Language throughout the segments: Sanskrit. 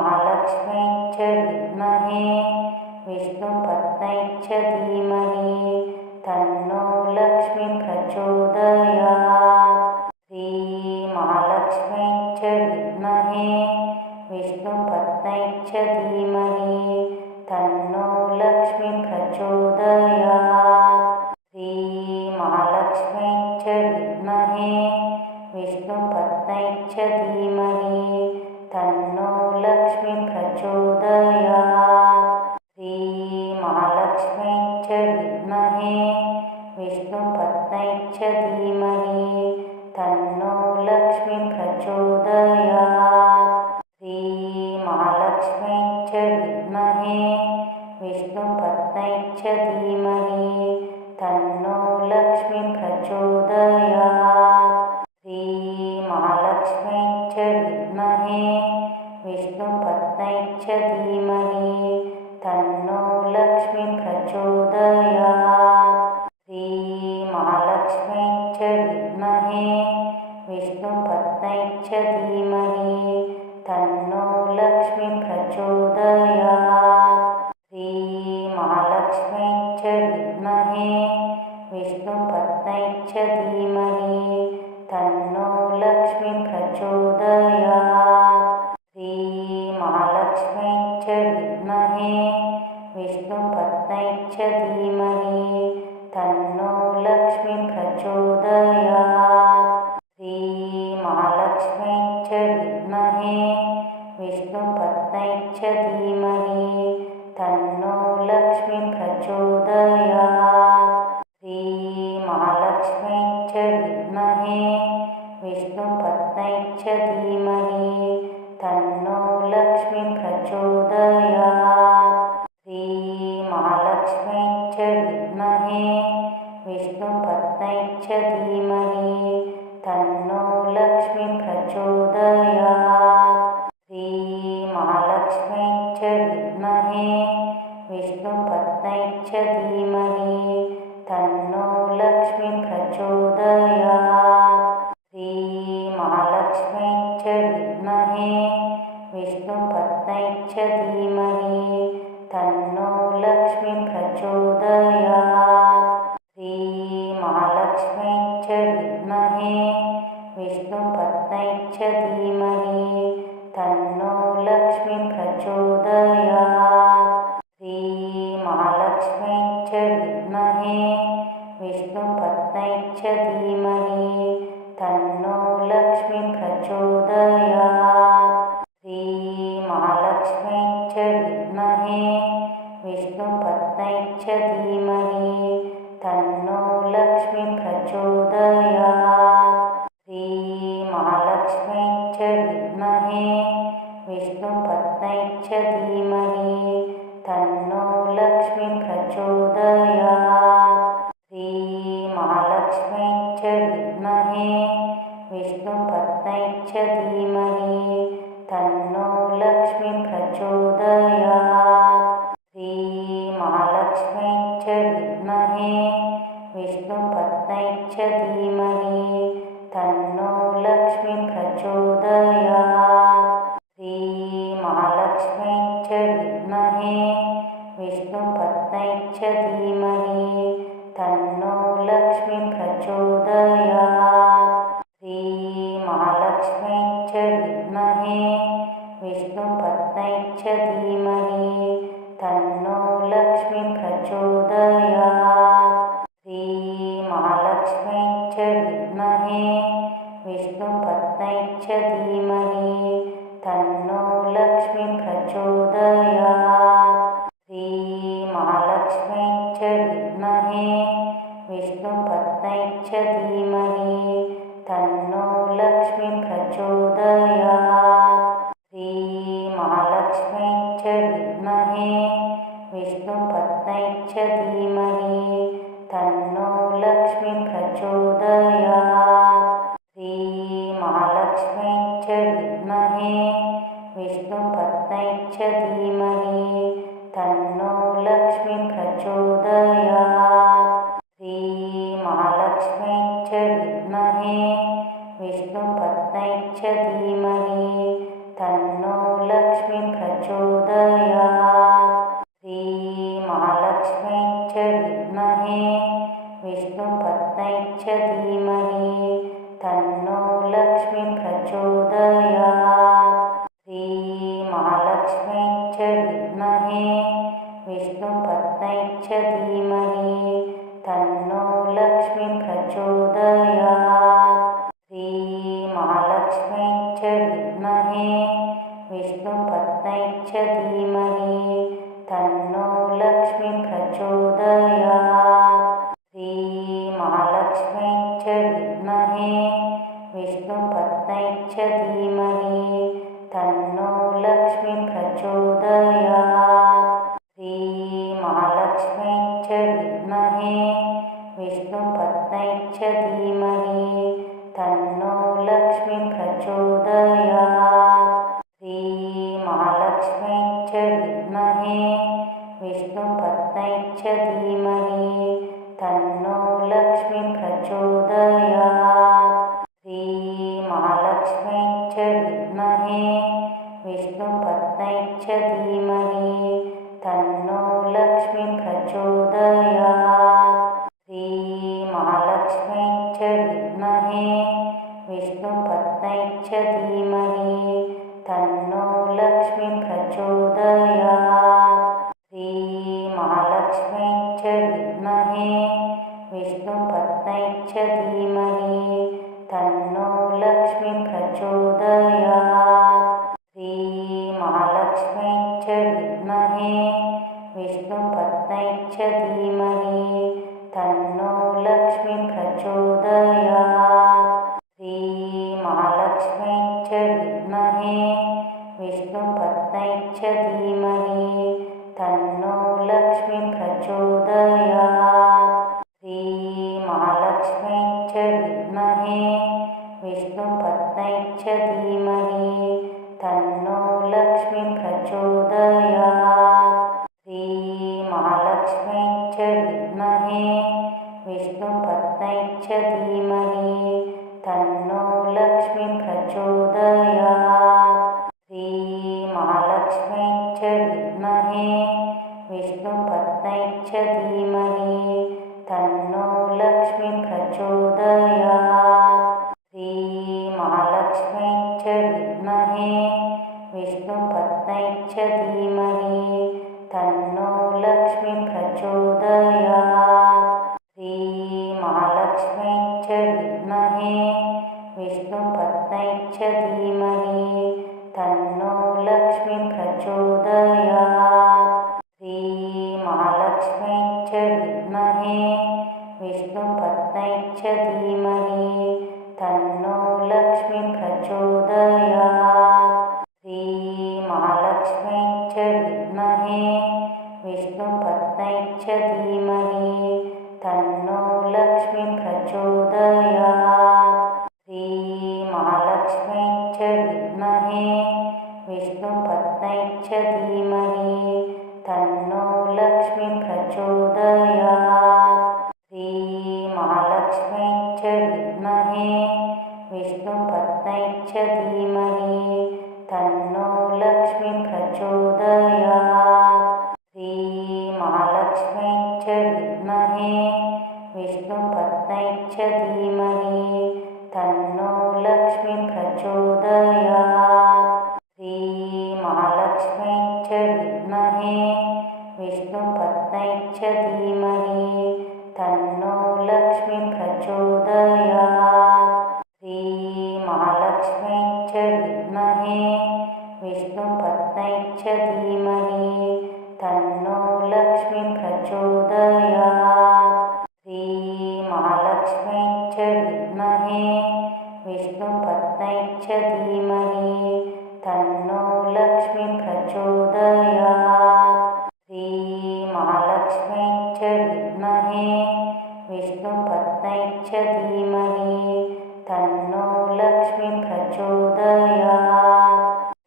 श्रीमहालक्ष्म्यै च विद्महे विष्णुपत्न्यै च धीमहि तन्नो लक्ष्मी प्रचोदयात्। श्रीमहालक्ष्म्यै च विद्महे विष्णुपत्न्यै च धीमहि तन्नो लक्ष्मी प्रचोदयात्। श्रीमहालक्ष्म्यै च विद्महे विष्णुपत्न्यै च धीमहि तन्नो लक्ष्मी प्रचोदयात्। श्रीमहालक्ष्म्यै च विद्महे विष्णुपत्न्यै च धीमहि तन्नो लक्ष्मी प्रचोदयात्। श्रीमहालक्ष्म्यै च विद्महे विष्णुपत्न्यै च धीमहि तन्नो लक्ष्मी प्रचोदयात्। श्रीमहालक्ष्म्यै च विद्महे विष्णुपत्न्यै च धीमहि तन्नो लक्ष्मी प्रचोदयात्। श्रीमहालक्ष्म्यै च विद्महे विष्णुपत्न्यै च धीमहि तन्नो लक्ष्मी प्रचोदयात्। श्रीमहालक्ष्म्यै च विद्महे विष्णुपत्न्यै च धीमहि तन्नो लक्ष्मी प्रचोदयात्। श्रीमहालक्ष्म्यै च विद्महे विष्णुपत्न्यै च धीमहि तन्नो लक्ष्मी प्रचोदयात्। श्रीमहालक्ष्म्यै च विद्महे विष्णुपत्न्यै च धीमहि तन्नो लक्ष्मी प्रचोदयात्। श्रीमहालक्ष्म्यै च विद्महे विष्णुपत्न्यै च धीमहि तन्नो लक्ष्मी प्रचोदयात्। श्रीमहालक्ष्म्यै च विद्महे विष्णुपत्न्यै च धीमहि तन्नो लक्ष्मी प्रचोदयात्। श्रीमहालक्ष्म्यै च विद्महे विष्णुपत्न्यै च धीमहि तन्नो लक्ष्मी प्रचोदयात्। श्रीमहालक्ष्म्यै च विद्महे विष्णुपत्न्यै च धीमहि तन्नो लक्ष्मी प्रचोदयात्। श्रीमहालक्ष्म्यै च विद्महे विष्णुपत्न्यै च धीमहि तन्नो लक्ष्मी प्रचोदयात्। श्रीमहालक्ष्म्यै च विद्महे विष्णुपत्न्यै च धीमहि तन्नो लक्ष्मी प्रचोदयात्। श्रीमहालक्ष्म्यै च विद्महे विष्णुपत्न्यै च धीमहि तन्नो लक्ष्मी प्रचोदयात्। श्रीमहालक्ष्म्यै च विद्महे विष्णुपत्न्यै च धीमहि तन्नो लक्ष्मी प्रचोदयात्। श्रीमहालक्ष्म्यै च विद्महे विष्णुपत्न्यै च धीमहि तन्नो लक्ष्मी प्रचोदयात्। श्रीमहालक्ष्म्यै च विद्महे विष्णुपत्न्यै च धीमहि तन्नो लक्ष्मी प्रचोदयात्। श्रीमहालक्ष्म्यै च विद्महे विष्णुपत्न्यै च धीमहि तन्नो लक्ष्मी प्रचोदयात्। श्रीमहालक्ष्म्यै च विद्महे विष्णुपत्न्यै च धीमहि तन्नो लक्ष्मी प्रचोदयात्। श्रीमहालक्ष्म्यै च विद्महे विष्णुपत्न्यै च धीमहि तन्नो लक्ष्मी प्रचोदयात्। श्रीमहालक्ष्म्यै च विद्महे विष्णुपत्न्यै च धीमहि तन्नो लक्ष्मी प्रचोदयात्। श्रीमहालक्ष्म्यै च विद्महे विष्णुपत्न्यै च धीमहि तन्नो लक्ष्मी प्रचोदयात्। श्रीमहालक्ष्म्यै च विद्महे विष्णुपत्न्यै च धीमहि तन्नो लक्ष्मी प्रचोदयात्। श्रीमहालक्ष्म्यै च विद्महे विष्णुपत्न्यै च धीमहि तन्नो लक्ष्मी च धीमहि तन्नो लक्ष्मी प्रचोदयात्। श्रीमहालक्ष्मी च विद्महे विष्णुपत्न्यै च धीमहि तन्नो लक्ष्मी प्रचोदयात्। श्रीमहालक्ष्मी च विद्महे विष्णुपत्न्यै च धीमहि तन्नो लक्ष्मी प्रचोदयात्। श्रीमहालक्ष्मी च विद्महे विष्णुपत्न्यै च धीमहि तन्नो लक्ष्मी प्रचोदयात्। श्रीमहालक्ष्मी च विद्महे विष्णुपत्न्यै च धीमहि तन्नो लक्ष्मी प्रचोदयात्। श्रीमहालक्ष्मी च विद्महे विष्णुपत्न्यै च धीमहि तन्नो लक्ष्मी प्रचोदयात्। श्रीमहालक्ष्मी च विद्महे विष्णुपत्न्यै च धीमहि तन्नो लक्ष्मी प्रचोदयात्। श्रीमहालक्ष्मी च विद्महे विष्णुपत्न्यै च धीमहि तन्नो लक्ष्मी प्रचोदयात्। श्रीमहालक्ष्मी च विद्महे विष्णुपत्न्यै च धीमहि तन्नो लक्ष्मी प्रचोदयात्। श्रीमहालक्ष्मी च विद्महे विष्णुपत्न्यै च धीमहि तन्नो लक्ष्मी प्रचोदयात्। श्रीमहालक्ष्मी च विद्महे विष्णुपत्न्यै च धीमहि तन्नो लक्ष्मी प्रचोदयात्। श्रीमहालक्ष्मी च विद्महे विष्णुपत्न्यै च धीमहि तन्नो लक्ष्मी प्रचोदयात्। श्रीमहालक्ष्मी च विद्महे विष्णुपत्न्यै च धीमहि तन्नो लक्ष्मी प्रचोदयात्। श्रीमहालक्ष्मी च विद्महे विष्णुपत्न्यै च धीमहि तन्नो लक्ष्मी प्रचोदयात्। श्रीमहालक्ष्मी च विद्महे विष्णुपत्न्यै च धीमहि तन्नो लक्ष्मी प्रचोदयात्। श्रीमहालक्ष्मी च विद्महे विष्णुपत्न्यै च धीमहि तन्नो लक्ष्मी प्रचोदयात्। श्रीमहालक्ष्मी च विद्महे विष्णुपत्न्यै च धीमहि तन्नो लक्ष्मी प्रचोदयात्। श्रीमहालक्ष्मी च विद्महे विष्णुपत्न्यै च धीमहि तन्नो लक्ष्मी प्रचोदयात्। श्रीमहालक्ष्मी च विद्महे विष्णुपत्न्यै च धीमहि तन्नो लक्ष्मी प्रचोदयात्। श्रीमहालक्ष्मी च विद्महे विष्णुपत्न्यै च धीमहि तन्नो लक्ष्मी प्रचोदयात्। श्रीमहालक्ष्मी च विद्महे विष्णुपत्न्यै च धीमहि तन्नो लक्ष्मी प्रचोदयात्। श्रीमहालक्ष्मी च विद्महे विष्णुपत्न्यै च धीमहि तन्नो लक्ष्मी प्रचोदयात्। श्रीमहालक्ष्मी च विद्महे विष्णुपत्न्यै च धीमहि तन्नो लक्ष्मी प्रचोदयात्। श्रीमहालक्ष्मी च विद्महे विष्णुपत्न्यै च धीमहि तन्नो लक्ष्मी प्रचोदयात्।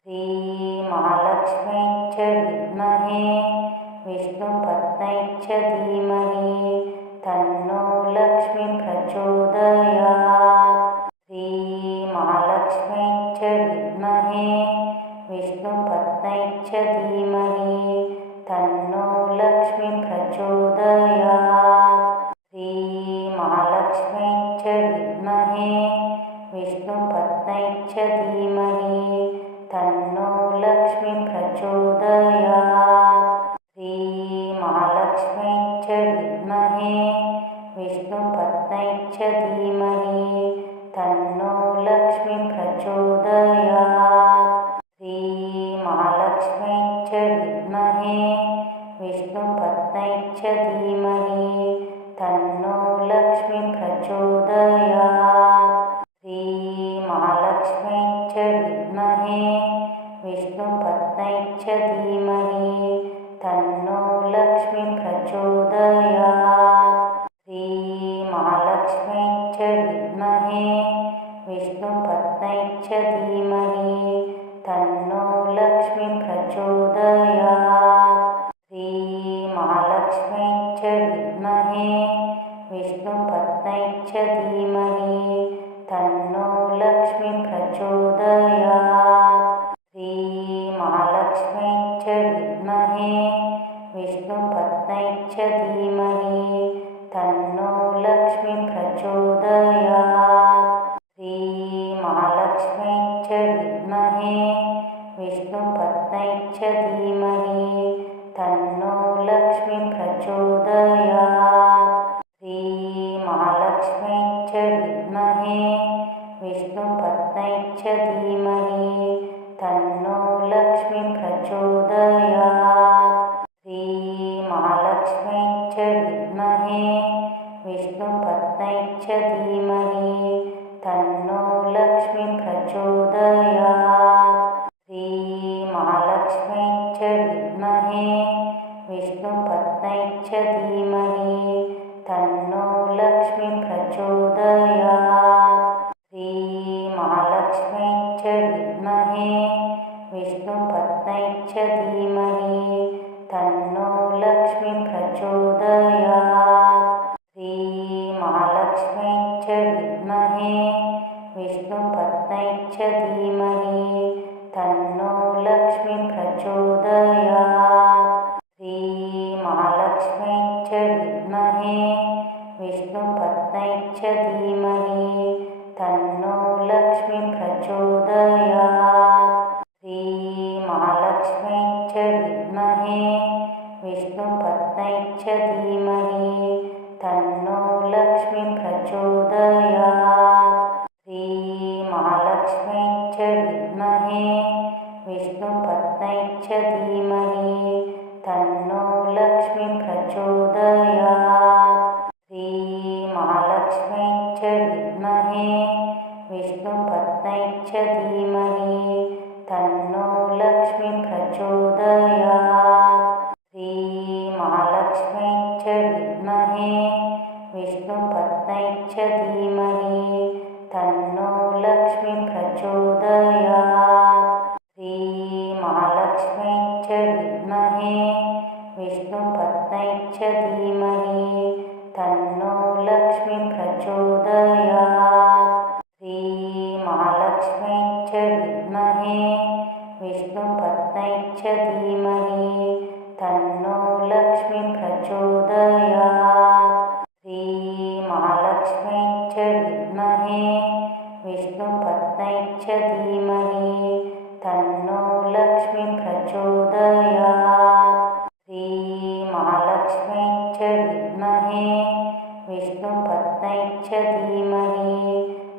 श्रीमहालक्ष्मी च विद्महे विष्णुपत्न्यै च धीमहि तन्नो लक्ष्मी प्रचोदयात्। श्रीमहालक्ष्मी च विद्महे विष्णुपत्न्यै च धीमहि तन्नो लक्ष्मी प्रचोदयात्। श्रीमहालक्ष्मी च विद्महे विष्णुपत्न्यै च धीमहि तन्नो लक्ष्मी प्रचोदयात्। श्रीमहालक्ष्मी महालक्ष्मी च विद्महे विष्णुपत्न्यै च धीमहि तन्नो लक्ष्मी प्रचोदयात्। श्रीमहालक्ष्मी च विद्महे विष्णुपत्न्यै च धीमहि तन्नो लक्ष्मी प्रचोदयात्। श्रीमहालक्ष्मी च विद्महे विष्णुपत्न्यै च धीमहि तन्नो लक्ष्मी प्रचोदयात्। श्रीमहालक्ष्मी च विद्महे विष्णुपत्न्यै च धीमहि तन्नो लक्ष्मी प्रचोदयात्। श्रीमहालक्ष्मी च विद्महे विष्णुपत्न्यै च धीमहि तन्नो लक्ष्मी प्रचोदयात्। श्रीमहालक्ष्मी च विद्महे विष्णुपत्न्यै च धीमहि तन्नो लक्ष्मी प्रचोदयात्। श्रीमहालक्ष्मी च विद्महे विष्णुपत्न्यै च धीमहि तन्नो लक्ष्मी प्रचोदयात्। श्रीमहालक्ष्मी च विद्महे विष्णुपत्न्यै च धीमहि तन्नो लक्ष्मी प्रचोदयात्। श्रीमहालक्ष्मी च विद्महे विष्णुपत्न्यै च धीमहि तन्नो लक्ष्मी प्रचोदयात्। श्रीमहालक्ष्मी च विद्महे विष्णुपत्न्यै च धीमहि तन्नो लक्ष्मी प्रचोदयात्। श्रीमहालक्ष्मी च विद्महे विष्णुपत्न्यै च धीमहि तन्नो लक्ष्मी प्रचोदयात्। श्रीमहालक्ष्मी च विद्महे विष्णुपत्न्यै च धीमहि तन्नो लक्ष्मी प्रचोदयात्। श्रीमहालक्ष्मी च विद्महे विष्णुपत्न्यै च धीमहि तन्नो लक्ष्मी प्रचोदयात्। श्रीमहालक्ष्मी च विद्महे विष्णुपत्न्यै च धीमहि तन्नो लक्ष्मी प्रचोदयात्। श्रीमहालक्ष्मी च विद्महे विष्णुपत्न्यै च धीमहि तन्नो लक्ष्मी प्रचोदयात्। श्रीमहालक्ष्मी च विद्महे विष्णुपत्न्यै च धीमहि तन्नो लक्ष्मी प्रचोदयात्। श्रीमहालक्ष्मी च विद्महे विष्णुपत्न्यै च धीमहि तन्नो लक्ष्मी प्रचोदयात्। श्रीमहालक्ष्मी च विद्महे विष्णुपत्न्यै च धीमहि तन्नो लक्ष्मी प्रचोदयात्। श्रीमहालक्ष्मी च विद्महे विष्णुपत्न्यै च धीमहि तन्नो लक्ष्मी प्रचोदयात्। श्रीमहालक्ष्मी च विद्महे विष्णुपत्न्यै च धीमहि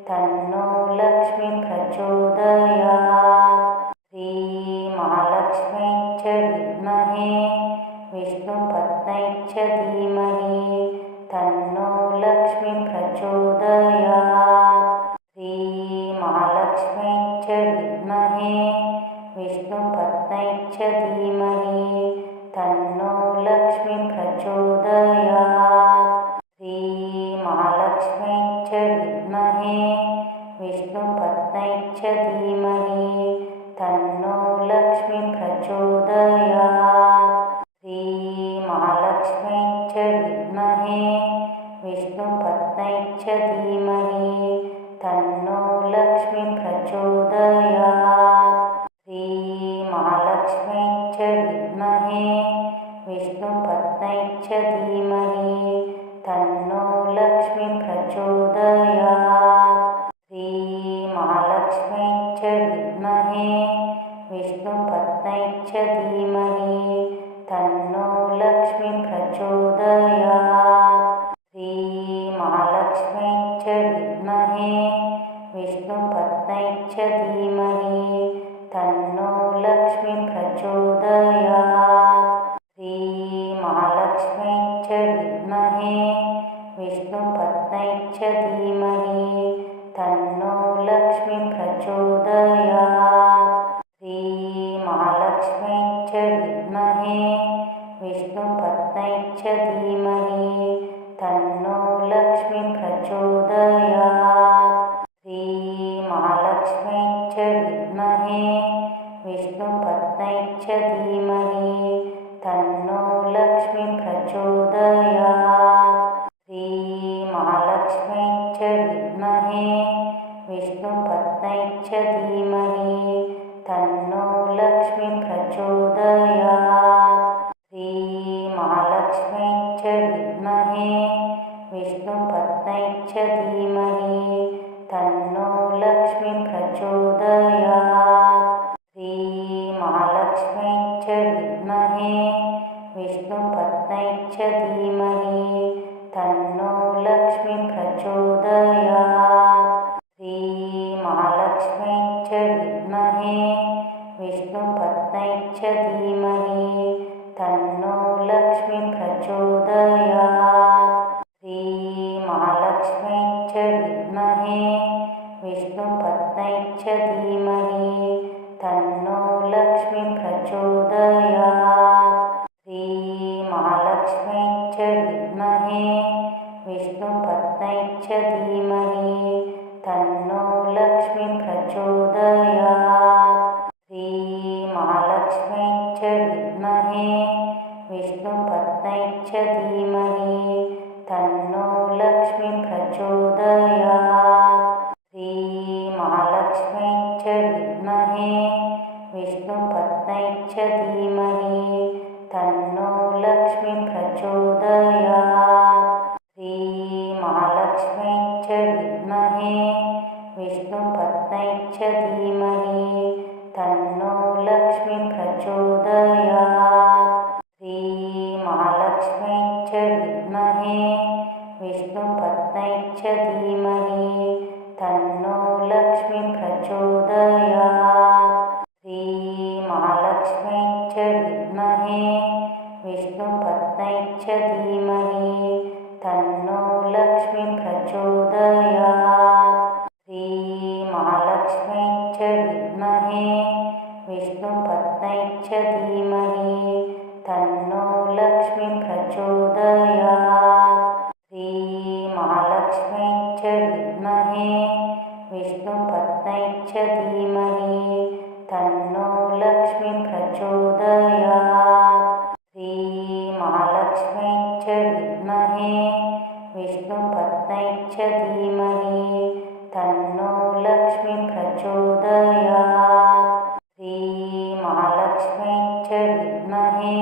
तन्नो लक्ष्मी प्रचोदयात्। श्रीमहालक्ष्मी च विद्महे विष्णुपत्न्यै च धीमहि तन्नो लक्ष्मी प्रचोदयात्। श्रीमहालक्ष्मी च विद्महे विष्णुपत्न्यै च धीमहि तन्नो लक्ष्मी प्रचोदयात्। श्रीमहालक्ष्मी च विद्महे विष्णुपत्न्यै च धीमहि तन्नो लक्ष्मी प्रचोदयात्। श्रीमहालक्ष्मी च विद्महे विष्णुपत्न्यै च धीमहि तन्नो लक्ष्मी प्रचोदयात्। श्रीमहालक्ष्मी च विद्महे विष्णुपत्न्यै च धीमहि तन्नो लक्ष्मी प्रचोदयात्। श्रीमहालक्ष्मी च विद्महे विष्णुपत्न्यै च धीमहि तन्नो लक्ष्मी प्रचोदयात्। श्रीमहालक्ष्मी च विद्महे विष्णुपत्न्यै च धीमहि तन्नो लक्ष्मी प्रचोदयात्। श्रीमहालक्ष्मी च विद्महे विष्णुपत्न्यै च धीमहि तन्नो लक्ष्मी प्रचोदयात्। श्रीमहालक्ष्मी च विद्महे विष्णुपत्न्यै च धीमहि तन्नो लक्ष्मी प्रचोदयात्। श्रीमहालक्ष्मी च विद्महे विष्णुपत्न्यै च धीमहि तन्नो लक्ष्मी प्रचोदयात्। श्रीमहालक्ष्मी च विद्महे विष्णुपत्न्यै च धीमहि तन्नो लक्ष्मी प्रचोदयात्। श्रीमहालक्ष्मी च विद्महे विष्णुपत्न्यै च धीमहि तन्नो लक्ष्मी प्रचोदयात्। श्रीमहालक्ष्मी च विद्महे विष्णुपत्न्यै च धीमहि तन्नो लक्ष्मी प्रचोदयात्। श्रीमहालक्ष्मी च विद्महे विष्णुपत्न्यै च धीमहि तन्नो लक्ष्मी प्रचोदयात्। श्रीमहालक्ष्मी च विद्महे विष्णुपत्न्यै च धीमहि तन्नो लक्ष्मी प्रचोदयात्। श्रीमहालक्ष्मी च विद्महे विष्णुपत्न्यै च धीमहि तन्नो लक्ष्मी प्रचोदयात्। श्रीमहालक्ष्मी च विद्महे विष्णुपत्न्यै च धीमहि तन्नो लक्ष्मी प्रचोदयात्। श्रीमहालक्ष्मी च विद्महे विष्णुपत्न्यै च धीमहि तन्नो लक्ष्मी प्रचोदयात्। श्रीमहालक्ष्मी च विद्महे विष्णुपत्न्यै च धीमहि तन्नो लक्ष्मी प्रचोदयात्। श्रीमहालक्ष्मी च विद्महे विष्णुपत्न्यै च धीमहि तन्नो लक्ष्मी प्रचोदयात्। श्रीमहालक्ष्मी च विद्महे विष्णुपत्न्यै च धीमहि तन्नो लक्ष्मी प्रचोदयात्। श्रीमहालक्ष्मी च विद्महे विष्णुपत्न्यै च धीमहि तन्नो लक्ष्मी प्रचोदयात्। श्रीमहालक्ष्मी च विद्महे विष्णुपत्न्यै च धीमहि तन्नो लक्ष्मी प्रचोदयात्। श्रीमहालक्ष्मी च विद्महे विष्णुपत्न्यै च धीमहि तन्नो लक्ष्मी प्रचोदयात्। श्रीमहालक्ष्मी च विद्महे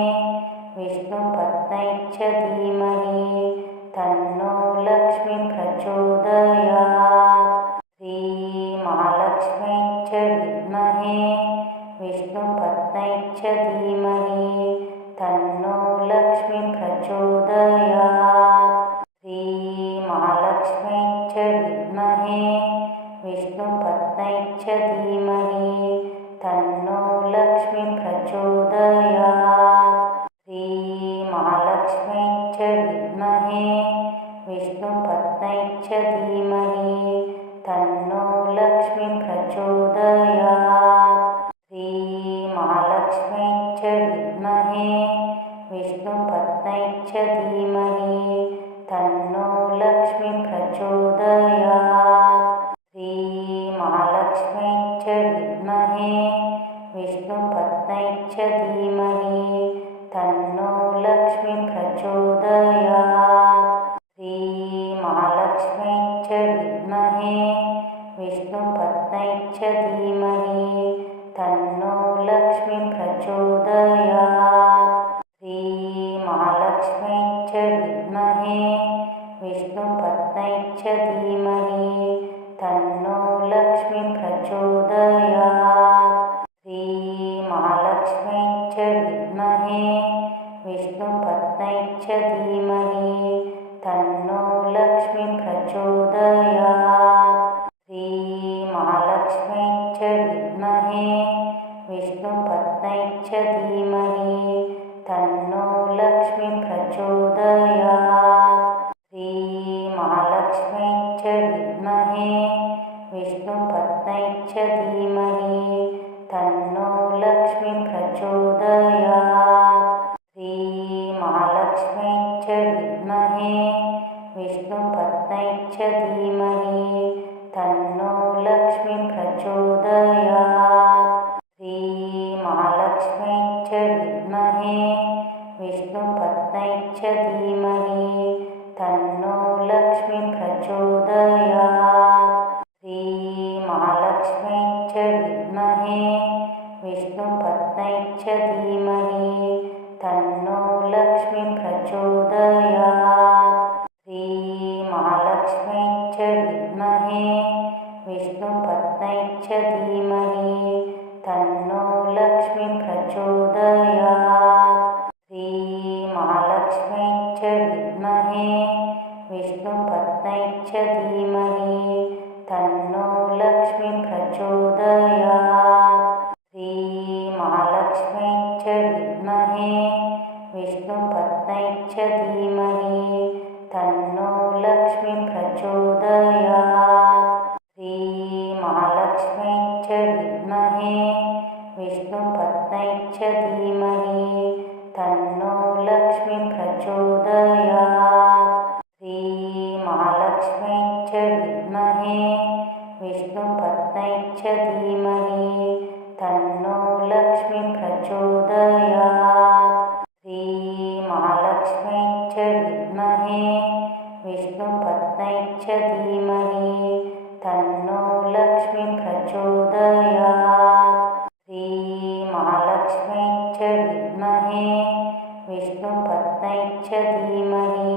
विष्णुपत्न्यै च धीमहि तन्नो लक्ष्मी प्रचोदयात्। श्रीमहालक्ष्मी च विद्महे विष्णुपत्न्यै च धीमहि तन्नो लक्ष्मी प्रचोदयात्। श्रीमहालक्ष्मी च विद्महे विष्णुपत्न्यै च धीमहि तन्नो लक्ष्मी प्रचोदयात्। श्रीमहालक्ष्मी च विद्महे विष्णुपत्न्यै च धीमहि तन्नो लक्ष्मी प्रचोदयात्। श्रीमहालक्ष्मी च विद्महे विष्णुपत्न्यै च धीमहि तन्नो लक्ष्मी प्रचोदयात्। श्रीमहालक्ष्मी च विद्महे विष्णुपत्न्यै च धीमहि तन्नो लक्ष्मी प्रचोदयात्। श्रीमहालक्ष्मी च विद्महे विष्णुपत्न्यै च धीमहि तन्नो लक्ष्मी प्रचोदयात्। श्रीमहालक्ष्मी च विद्महे विष्णुपत्न्यै च धीमहि तन्नो लक्ष्मी प्रचोदयात्। श्रीमहालक्ष्मी च विद्महे विष्णुपत्न्यै च धीमहि तन्नो लक्ष्मी प्रचोदयात्। श्रीमहालक्ष्मी च विद्महे विष्णुपत्न्यै विष्णुपत्न्यै च धीमहि तन्नो लक्ष्मी प्रचोदयात्। श्रीमहालक्ष्म्यै च विद्महे विष्णुपत्न्यै च धीमहि तन्नो लक्ष्मी प्रचोदयात्। श्रीमहालक्ष्म्यै च विद्महे विष्णुपत्न्यै च धीमहि तन्नो लक्ष्मी प्रचोदयात्। श्रीमहालक्ष्म्यै च विद्महे विष्णुपत्न्यै च धीमहि तन्नो लक्ष्मी प्रचोदयात्। श्रीमहालक्ष्म्यै च विद्महे विष्णुपत्न्यै च धीमहि तन्नो लक्ष्मी प्रचोदयात्। श्रीमहालक्ष्म्यै च विद्महे विष्णुपत्न्यै च धीमहि तन्नो लक्ष्मी प्रचोदयात्। श्रीमहालक्ष्म्यै च विद्महे विष्णुपत्न्यै च धीमहि तन्नो लक्ष्मी प्रचोदयात्। श्रीमहालक्ष्म्यै च विद्महे विष्णुपत्न्यै च धीमहि तन्नो लक्ष्मी प्रचोदयात्। श्रीमहालक्ष्म्यै च विद्महे विष्णुपत्न्यै च धीमहि तन्नो लक्ष्मी प्रचोदयात्। श्रीमहालक्ष्म्यै च विद्महे विष्णुपत्न्यै च धीमहि तन्नो लक्ष्मी प्रचोदयात्। श्रीमहालक्ष्म्यै च विद्महे विष्णुपत्न्यै च धीमहि तन्नो लक्ष्मी प्रचोदयात्। श्रीमहालक्ष्म्यै च विद्महे विष्णुपत्न्यै च धीमहि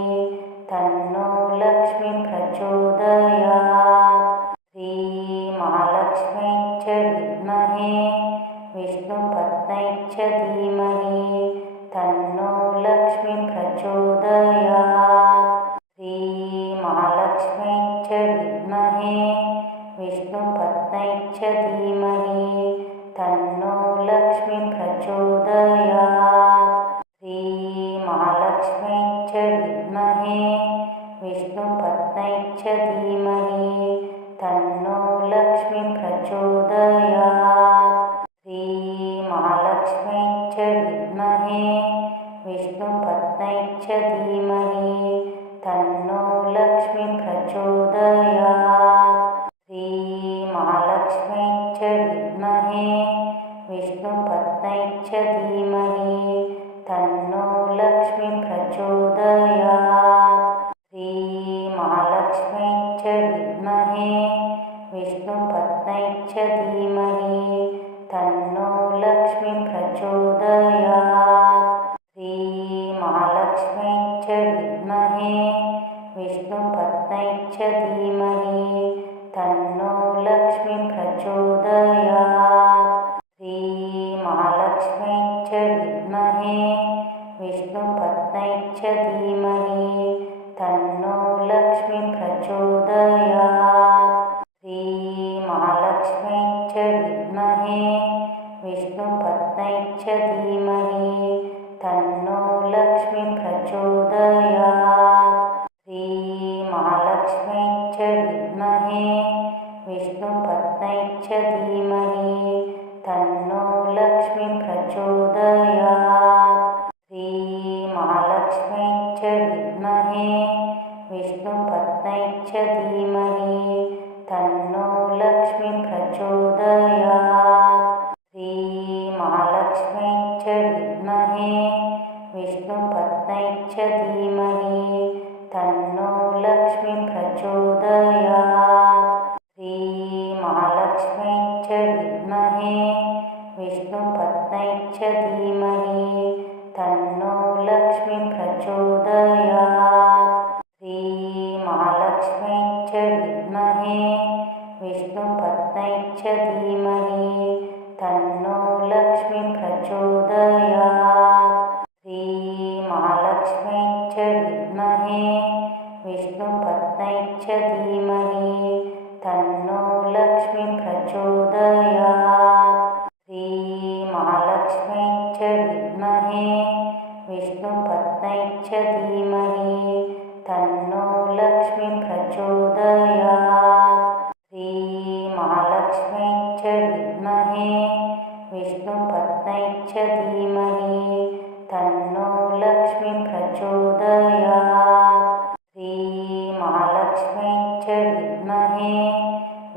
तन्नो लक्ष्मी प्रचोदयात्। श्रीमहालक्ष्म्यै च विद्महे विष्णुपत्न्यै च धीमहि तन्नो लक्ष्मी प्रचोदयात्। श्रीमहालक्ष्म्यै च विद्महे विष्णुपत्न्यै च धीमहि तन्नो लक्ष्मी प्रचोदयात्। श्रीमहालक्ष्म्यै च विद्महे विष्णुपत्न्यै च धीमहि तन्नो लक्ष्मी प्रचोदयात्। श्रीमहालक्ष्म्यै च विद्महे विष्णुपत्न्यै च धीमहि तन्नो लक्ष्मी प्रचोदयात्। श्रीमहालक्ष्म्यै च विद्महे विष्णुपत्न्यै च धीमहि तन्नो लक्ष्मी प्रचोदयात्। श्रीमहालक्ष्म्यै च विद्महे विष्णुपत्न्यै च धीमहि तन्नो लक्ष्मी प्रचोदयात्। श्रीमहालक्ष्म्यै च विद्महे विष्णुपत्न्यै च धीमहि तन्नो लक्ष्मी प्रचोदयात्। श्रीमहालक्ष्म्यै च विद्महे विष्णुपत्न्यै च धीमहि तन्नो लक्ष्मी प्रचोदयात्। श्रीमहालक्ष्म्यै च विद्महे विष्णुपत्न्यै च धीमहि तन्नो लक्ष्मी प्रचोदयात्। श्रीमहालक्ष्म्यै च विद्महे विष्णुपत्न्यै च धीमहि तन्नो लक्ष्मी प्रचोदयात्। श्रीमहालक्ष्म्यै च विद्महे विष्णुपत्न्यै च धीमहि तन्नो लक्ष्मी प्रचोदयात्। श्रीमहालक्ष्म्यै च विद्महे विष्णुपत्न्यै च धीमहि तन्नो लक्ष्मी प्रचोदयात्। श्रीमहालक्ष्म्यै च विद्महे विष्णुपत्न्यै च धीमहि तन्नो लक्ष्मी प्रचोदयात्। श्रीमहालक्ष्म्यै च विद्महे विष्णुपत्न्यै च धीमहि तन्नो लक्ष्मी प्रचोदयात्। श्रीमहालक्ष्म्यै च विद्महे विष्णुपत्न्यै च धीमहि तन्नो लक्ष्मी प्रचोदयात्। श्रीमहालक्ष्म्यै विद्महे विष्णुपत्न्यै च धीमहि तन्नो लक्ष्मी प्रचोदयात्। श्रीमहालक्ष्म्यै च विद्महे विष्णुपत्न्यै च धीमहि तन्नो लक्ष्मी प्रचोदयात्। श्रीमहालक्ष्म्यै च विद्महे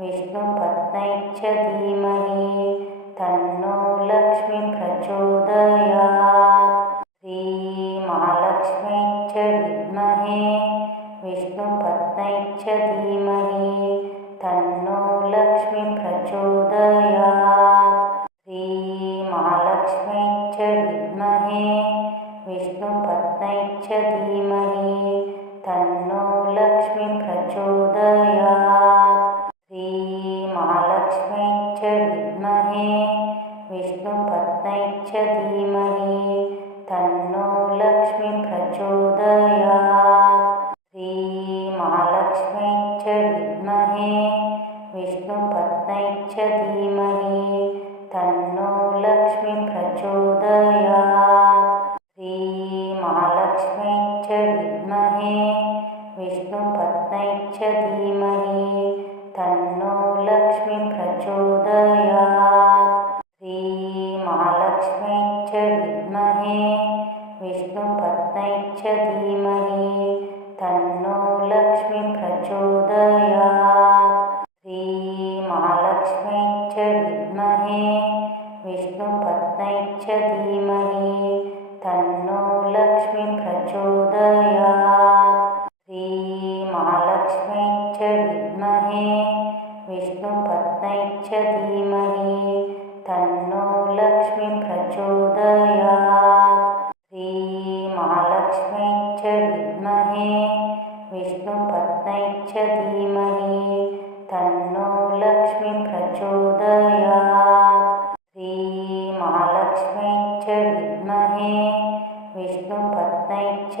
विष्णुपत्न्यै च धीमहि तन्नो लक्ष्मी प्रचोदयात्। श्रीमहालक्ष्म्यै च विद्महे विष्णुपत्न्यै च धीमहि तन्नो लक्ष्मी प्रचोदयात्। श्रीमहालक्ष्म्यै च विद्महे विष्णुपत्न्यै च धीमहि तन्नो लक्ष्मी प्रचोदयात्। श्रीमहालक्ष्म्यै च विद्महे विष्णुपत्न्यै च धीमहि तन्नो लक्ष्मी प्रचोदयात्। श्रीमहालक्ष्म्यै च विद्महे विष्णुपत्न्यै च धीमहि तन्नो लक्ष्मी प्रचोदयात्। श्रीमहालक्ष्म्यै च विद्महे विष्णुपत्न्यै च धीमहि तन्नो लक्ष्मी प्रचोदयात्। श्रीमहालक्ष्म्यै च विद्महे विष्णुपत्न्यै च धीमहि तन्नो लक्ष्मी प्रचोदयात्। श्रीमहालक्ष्म्यै च विद्महे विष्णुपत्न्यै च धीमहि तन्नो लक्ष्मी प्रचोदयात्। श्रीमहालक्ष्म्यै च विद्महे विष्णुपत्न्यै च धीमहि तन्नो लक्ष्मी प्रचोदयात्। श्रीमहालक्ष्म्यै च विद्महे विष्णुपत्न्यै च धीमहि तन्नो लक्ष्मी प्रचोदयात्। श्रीमहालक्ष्म्यै च विद्महे विष्णुपत्न्यै च